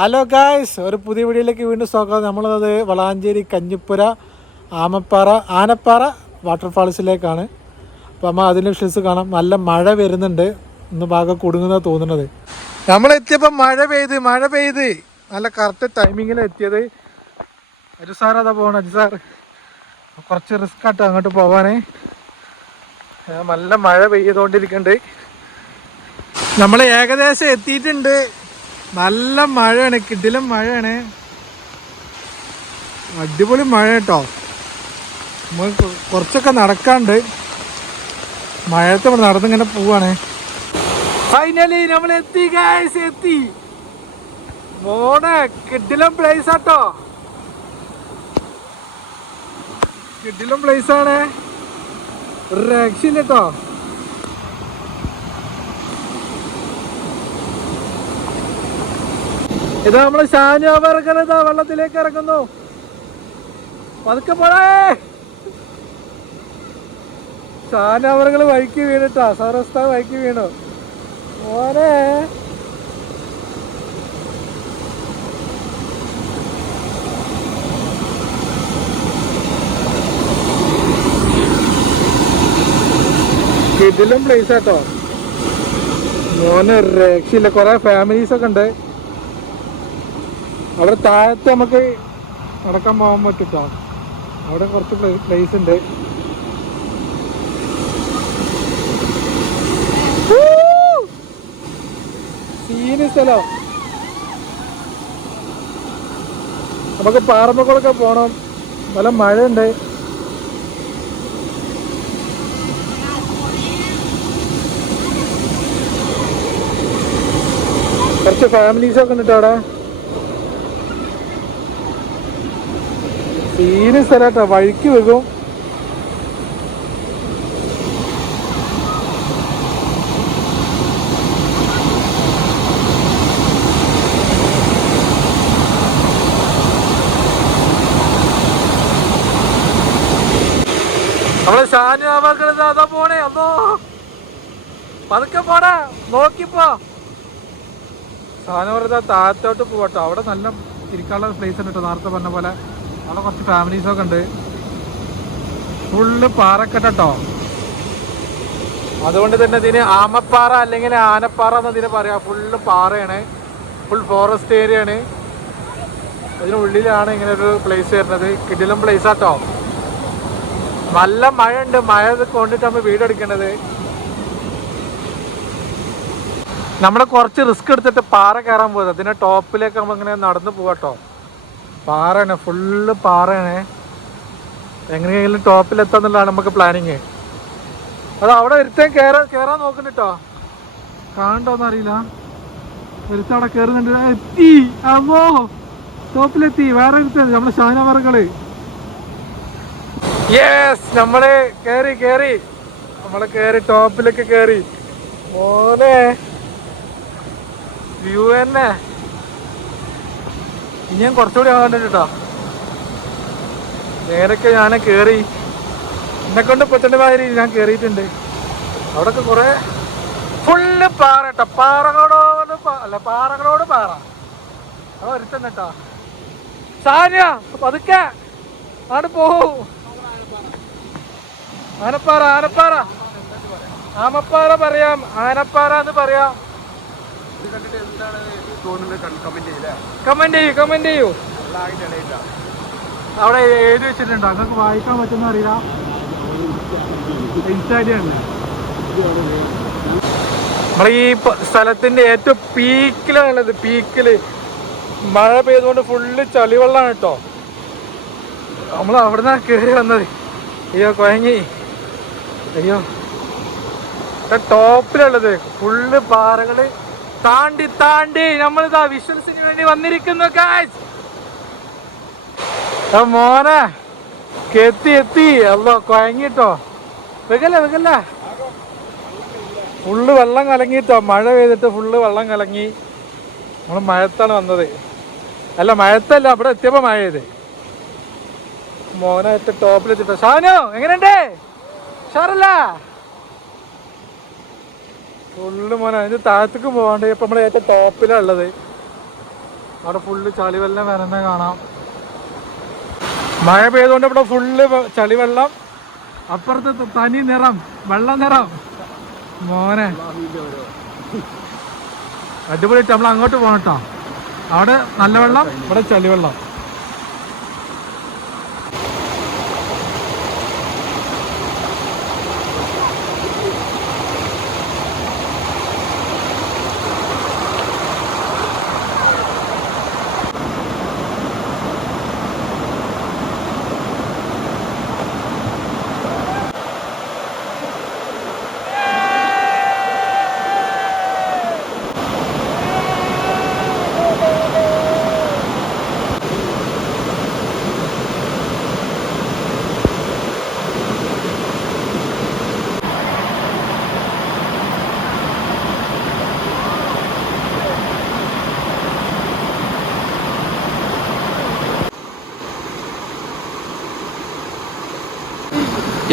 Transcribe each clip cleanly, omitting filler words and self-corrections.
Hello guys, ഒരു പുതിയ വീഡിയോയിലേക്ക് വീണ്ടും സ്വാഗതം. നമ്മളത് വളാഞ്ചേരി കഞ്ഞിപ്പുര ആനപ്പാറ വാട്ടർഫാൾസിലേക്കാണ്. അപ്പോൾ നമ്മൾ അതിൻ്റെ വിഷ്വൽസ് കാണാം. നല്ല മഴ വരുന്നുണ്ട്, ഇന്ന് ഭാഗം കുടുങ്ങുന്നത് തോന്നുന്നത്. നമ്മളെത്തിയപ്പോൾ മഴ പെയ്ത് നല്ല കറക്റ്റ് ടൈമിങ്ങിലാണ് എത്തിയത്. അജു സാർ അതാ പോകണം. അജു സാർ കുറച്ച് റിസ്ക് ആട്ടോ അങ്ങോട്ട് പോവാനേ. നല്ല മഴ പെയ്തുകൊണ്ടിരിക്കുന്നുണ്ട്. നമ്മൾ ഏകദേശം എത്തിയിട്ടുണ്ട്. നല്ല മഴയാണ്, കിടിലം മഴയാണ്, അടിപൊളി മഴ കേട്ടോ. നമുക്ക് കുറച്ചൊക്കെ നടക്കാണ്ട്, മഴയത്ത് ഇവിടെ നടന്നിങ്ങനെ പോവാണ്. ഫൈനലി നമ്മൾ എത്തി ഗൈസ്, എത്തി മോനെ. കിടിലം പ്ലേസ് ആട്ടോ, കിടിലം പ്ലേസ് ആണ്, ഒരു രക്ഷയില്ല കേട്ടോ. ഇത് നമ്മള് ഷാനുവർഗതാ വെള്ളത്തിലേക്ക് ഇറങ്ങുന്നു. പതുക്കെ പോടേ. ഷാനുവർകൾ വഴിക്ക് വീണിട്ടാ, സൗരസ്ഥ വഴിക്ക് വീണു മോനെ. കിടിലം പ്ലേസ് ആട്ടോ മോനെ, രക്ഷയില്ല. കുറെ ഫാമിലീസ് ഒക്കെ ഉണ്ട് അവിടെ. താഴത്ത് നമുക്ക് നടക്കാൻ പോകാൻ പറ്റുട്ടോ, അവിടെ കുറച്ച് പ്ലേസ് ഉണ്ട്. സീന് സ്ഥലം. നമുക്ക് പാറമ്പുകളൊക്കെ പോണം, നല്ല മഴയുണ്ട്. കുറച്ച് ഫാമിലീസൊക്കെ ഉണ്ട് അവിടെ. സീന് സ്ഥലമാട്ടോ, വഴിക്ക് വെക്കും. നമ്മളെ ഷാനുവർഗത അതാ പോണേ. അല്ലോ പതുക്കെ പോടാ, നോക്കിപ്പോ. ഷാനുവർഗത താഴത്തോട്ട് പോവാട്ടോ, അവിടെ നല്ല ഇരിക്കാനുള്ള പ്ലേസ് ഉണ്ട് കേട്ടോ. നേരത്തെ പറഞ്ഞ പോലെ അവിടെ കുറച്ച് ഫാമിലീസൊക്കെ ഉണ്ട്. ഫുള്ള് പാറക്കെട്ടോ, അതുകൊണ്ട് തന്നെ ഇതിന് ആമപ്പാറ അല്ലെങ്കിൽ ആനപ്പാറ എന്നതിനെ പറയാം. ഫുള്ള് പാറയാണ്, ഫുൾ ഫോറസ്റ്റ് ഏരിയ ആണ്. അതിനുള്ളിലാണ് ഇങ്ങനെ ഒരു പ്ലേസ് വരുന്നത്. കിടിലം പ്ലേസ് ആട്ടോ. നല്ല മഴ ഉണ്ട്, മഴ കൊണ്ടിട്ട് നമ്മൾ വീഡിയോ എടുക്കേണ്ടത്. നമ്മൾ കുറച്ച് റിസ്ക് എടുത്തിട്ട് പാറ കയറാൻ പോകുന്നത്. അതിന്റെ ടോപ്പിലേക്ക് നമ്മൾ ഇങ്ങനെ നടന്നു പോവാട്ടോ. പാറയാണ്, ഫുള്ള് പാറയാണ്. എങ്ങനെയെങ്കിലും ടോപ്പിലെത്താന്നുള്ളതാണ് നമുക്ക് പ്ലാനിങ്. അത് അവിടെ ഒരുത്തൻ കയറാൻ നോക്കുന്നുട്ടോ, കാണണ്ടോന്ന് അറിയില്ല. ഒരുത്തൻ അവിടെ കയറുന്നുണ്ട്. എത്തി, അമ്മോ ടോപ്പിലെത്തി. വേറെ ഒരുത്തൻ നമ്മളെ ഷാനുവർഗള്. യെസ്, നമ്മള് കേറി ടോപ്പിലേക്ക് കേറി. മോനെ വ്യൂ തന്നെ. ഇനി ഞാൻ കുറച്ചുകൂടി ആകണ്ടിട്ടോ. നേരൊക്കെ ഞാൻ കേറി, എന്നെ കൊണ്ട് പറ്റുന്ന മാതിരി ഞാൻ കേറിയിട്ടുണ്ട്. അവിടെയൊക്കെ കുറെ ഫുള്ള് പാറ കേട്ടോ. പാറകളോട് പാറ. അത് ഒരുത്തന്നെ കേട്ടോ. സാനിയ പതുക്കെ അവിടെ പോവും. ആനപ്പാറ ആമപ്പാറ പറയാം, ആനപ്പാറ എന്ന് പറയാം. കമന്റ് ചെയ്യൂ. അവിടെ എഴുതി വെച്ചിട്ടുണ്ടോ? നിങ്ങൾക്ക് വായിക്കാൻ പറ്റുന്ന അറിയില്ല. നമ്മളെ ഈ സ്ഥലത്തിന്റെ ഏറ്റവും പീക്കിലാണുള്ളത്. പീക്കില് മഴ പെയ്തുകൊണ്ട് ഫുള്ള് ചളിവെള്ളമാണ് കേട്ടോ. നമ്മൾ അവിടെ നിന്നാണ് കയറി വന്നത്. അയ്യോ കുഴങ്ങി. അയ്യോ, ടോപ്പിലുള്ളത് ഫുള്ള് പാറകള് താണ്ടി നമ്മളിതാ വിഷ്വൽസിന് വേണ്ടി വന്നിരിക്കുന്നു ഗായ്സ്. മോനെ എത്തി. അല്ലോ കുഴങ്ങിട്ടോ. വെക്കല്ല. ഫുള്ള് വെള്ളം കലങ്ങിട്ടോ. മഴ പെയ്തിട്ട് ഫുള്ള് വെള്ളം കലങ്ങി. നമ്മൾ മഴത്താണ് വന്നത്. അല്ല മഴത്തല്ല, അവിടെ എത്തിയപ്പോ മഴ ചെയ്ത്. മോനെ ടോപ്പിലെത്തിട്ടോ. ഷാനു എങ്ങനെയുണ്ട്? ഷാറല്ല ഫുള്ള് മോനെ. അതിന് താഴത്തേക്ക് പോകാണ്ട്. ഇപ്പം നമ്മൾ ഏറ്റവും ടോപ്പിലാണ് ഉള്ളത്. അവിടെ ഫുള്ള് ചളിവെള്ളം വരണ കാണാം. മഴ പെയ്തുകൊണ്ട് ഇവിടെ ഫുള്ള് ചളിവെള്ളം. അപ്പുറത്ത് തനി നിറം, വെള്ള നിറം. മോനെ അടിപൊളിയിട്ട് നമ്മൾ അങ്ങോട്ട് പോകണട്ടോ. അവിടെ നല്ല വെള്ളം, ഇവിടെ ചളിവെള്ളം.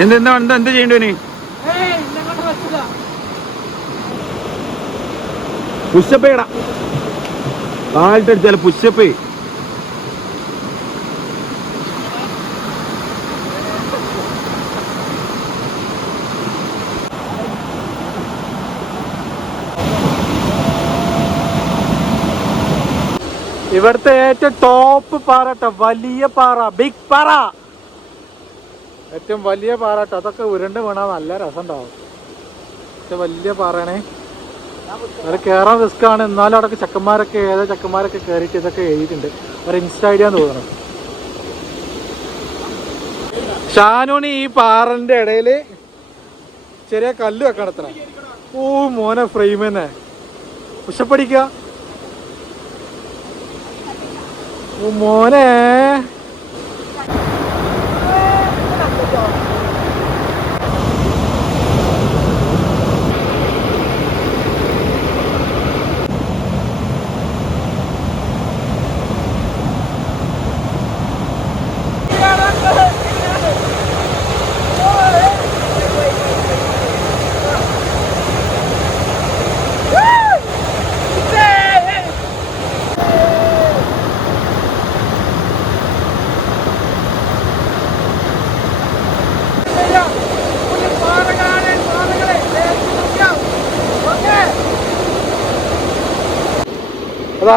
എന്ത് ചെയ്യണ്ടേ? പുഷപ്പേടാ കാലിട്ടടിച്ചാൽ പുഷപ്പ്. ഇവിടുത്തെ ഏറ്റവും ടോപ്പ് പാറ ട്ടോ, വലിയ പാറ, ബിഗ് പാറ, ഏറ്റവും വലിയ പാറ ട്ടോ. അതൊക്കെ ഉരുണ്ട് വീണാൽ നല്ല രസം ഉണ്ടാവും. ഏറ്റവും വലിയ പാറയാണേ. അത് കയറാൻ റിസ്ക് ആണ്. എന്നാലും അവിടെ ചെക്കന്മാരൊക്കെ കയറിയിട്ട് ഇതൊക്കെ എഴുതിയിട്ടുണ്ട്. ഒരു ഇൻസ്റ്റ ഐഡിയ എന്ന് തോന്നണം. ഷാനൂന് ഈ പാറന്റെ ഇടയില് ചെറിയ കല്ല് വെക്കണം അത്ര. ഓ മോനെ ഫ്രെയിം തന്നെ പുഷപ്പടിക്ക. ഓ മോനെ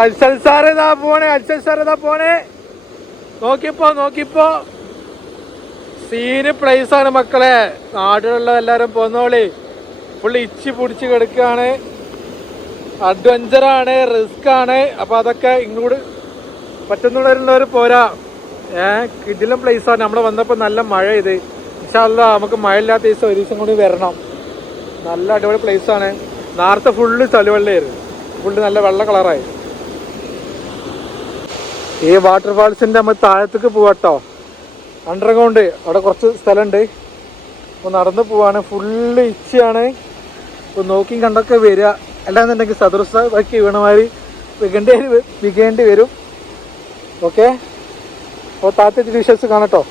അൽസൽ സാർ ഇതാ പോണേ. നോക്കിപ്പോ സീന് പ്ലേസ് ആണ് മക്കളെ. നാട്ടിലുള്ള എല്ലാരും പോന്നോളി. ഫുള്ള് ഇച്ചി പിടിച്ച് കിടക്കുകയാണ്. അഡ്വഞ്ചറാണ്, റിസ്ക് ആണ്. അപ്പൊ അതൊക്കെ ഇങ്ങോട്ട് പറ്റുന്നവരുള്ളവർ പോരാ. കിടിലം പ്ലേസ് ആണ്. നമ്മൾ വന്നപ്പോൾ നല്ല മഴ ചെയ്ത്. ഇൻഷാ അല്ലാ നമുക്ക് മഴ ഇല്ലാത്ത ദിവസം ഒരു ദിവസം കൂടി വരണം. നല്ല അടിപൊളി പ്ലേസ് ആണ്. നേരത്തെ ഫുള്ള് ചളിവെള്ളമായിരുന്നു, ഫുള്ള് നല്ല വെള്ള കളറായി. ഈ വാട്ടർഫാൾസിന്റെ നമ്മൾ താഴത്തേക്ക് പോവാട്ടോ. അണ്ടർഗ്രൗണ്ട് അവിടെ കുറച്ച് സ്ഥലമുണ്ട്. അപ്പോൾ നടന്ന് പോവാണ്. ഫുള്ള് ഇച്ചയാണ്. ഇപ്പോൾ നോക്കിയും കണ്ടൊക്കെ വരിക. അല്ലാന്നുണ്ടെങ്കിൽ സദൃശമാക്കി വീണമാതിരി വികേണ്ടി വരും. ഓക്കെ, അപ്പോൾ താഴത്തെ വിശ്വസിച്ച് കാണട്ടോ.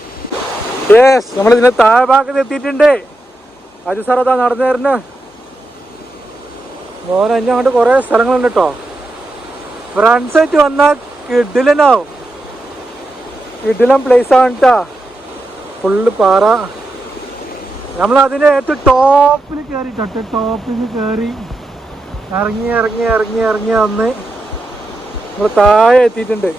യെസ്, നമ്മളിതിൻ്റെ താഴ്ഭാഗത്ത് എത്തിയിട്ടുണ്ട്. അജു സാർ അതാ നടന്നു തരുന്നു. മോനെ ഇനി അങ്ങോട്ട് കുറേ സ്ഥലങ്ങളുണ്ട് കേട്ടോ. ഫ്രണ്ട് സൈറ്റ് വന്നാൽ കിടിലനാവും. കിടിലം പ്ലേസ് ആണ് കേട്ടാ. ഫുള്ള് പാറ. നമ്മൾ അതിൻ്റെ ഏറ്റവും ടോപ്പിൽ കയറി ഇറങ്ങി വന്ന് നമ്മൾ താഴെ എത്തിയിട്ടുണ്ട്.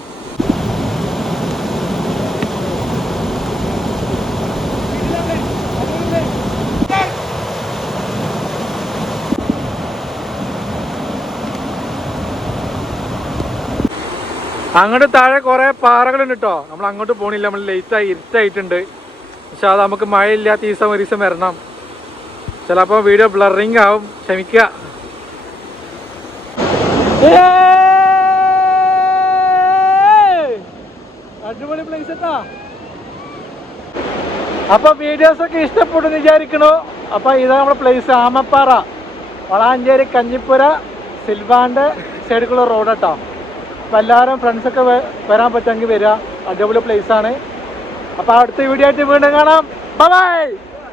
അങ്ങോട്ട് താഴെ കുറേ പാറകളുണ്ട് കേട്ടോ. നമ്മൾ അങ്ങോട്ട് പോണില്ല, നമ്മൾ ഇരുട്ടായിട്ടുണ്ട്. പക്ഷെ അത് നമുക്ക് മഴയില്ലാത്ത ദിവസം ഒരു ദിവസം വരണം. ചിലപ്പോൾ വീഡിയോ ബ്ലറിങ് ആവും, ക്ഷമിക്കുക. അടിപൊളി പ്ലേസ് കേട്ടാ. അപ്പൊ വീഡിയോസൊക്കെ ഇഷ്ടപ്പെടുന്നു വിചാരിക്കണു. അപ്പൊ ഇതാ നമ്മുടെ പ്ലേസ് ആമപ്പാറ, വളാഞ്ചേരി കഞ്ഞിപ്പുര സിൽവാൻ്റെ സൈഡിലുള്ള റോഡ് കേട്ടോ. അപ്പോൾ എല്ലാവരും ഫ്രണ്ട്സൊക്കെ വരാൻ പറ്റുമെങ്കിൽ വരിക. അടിപൊളി പ്ലേസാണ്. അപ്പോൾ അടുത്ത വീഡിയോ ആയിട്ട് വീണ്ടും കാണാം. ബൈ.